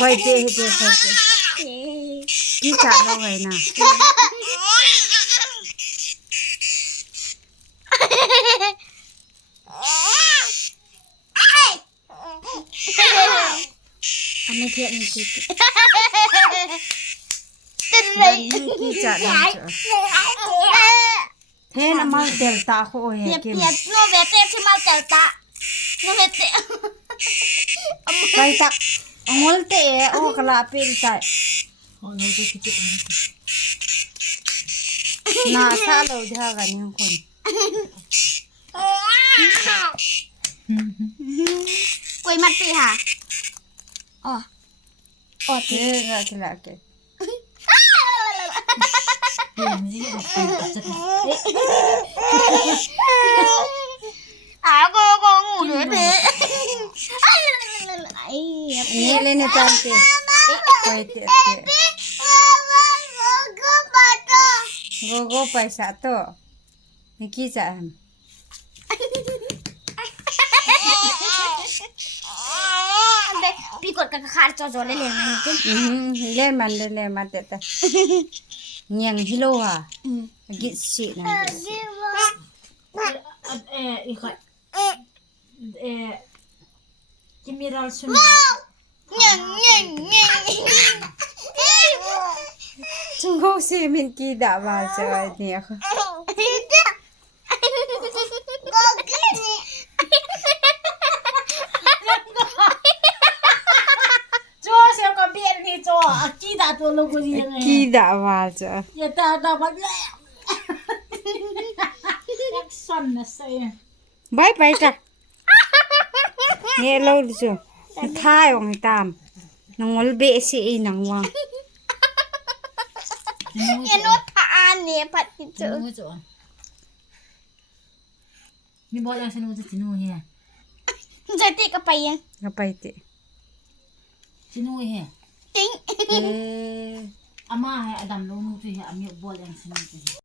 คอยเตะคอยเตะกี่จ่าเราไงนะอันนี้เทียนนี่กี่จ่าเราเทน้ำมันเดลต้าโอ้ยเก็บโนเวเต้ที่มาเดลต้าโนเวเต้ไปตักงอลเตะโอ้กระลาเป็นใจน่าซาเราจะกันยังคนกล้วยมัดปีค่ะอ๋อเจ๊ก็จะละเกก็งูเลยเต้นี่เล่นตามเตะไปเตะgoไปสะโตนี่กี่จ่าพี่กดกับขาจอเล่นมันเล่นมันเตะเงียงฮิโลอ่ะกิสินะอีกจิมีรอลชุนจุงโฮเซมินกีดาบาจอยเนี่ยค่ะจ่อเสียกับเบียร์นี่จ่อกีดาตัวลูกกูยังไงกีดาบาจอยอย่าตาดาบัดแล้วยักษ์สันนะเสียไปจ้ะเนี่ยเราดูสิท้ายวังตามน้องวอลเบสินังวังเอ็นว่าทานเนี่ยผัดกินเจอมีบอลยังสนุกจะสนุกเฮียจะตีกับไปยังก็ไปเตะสนุกเฮียจริงอาม่าให้อดัมลงนู่นที่อามีบอลยังสนุก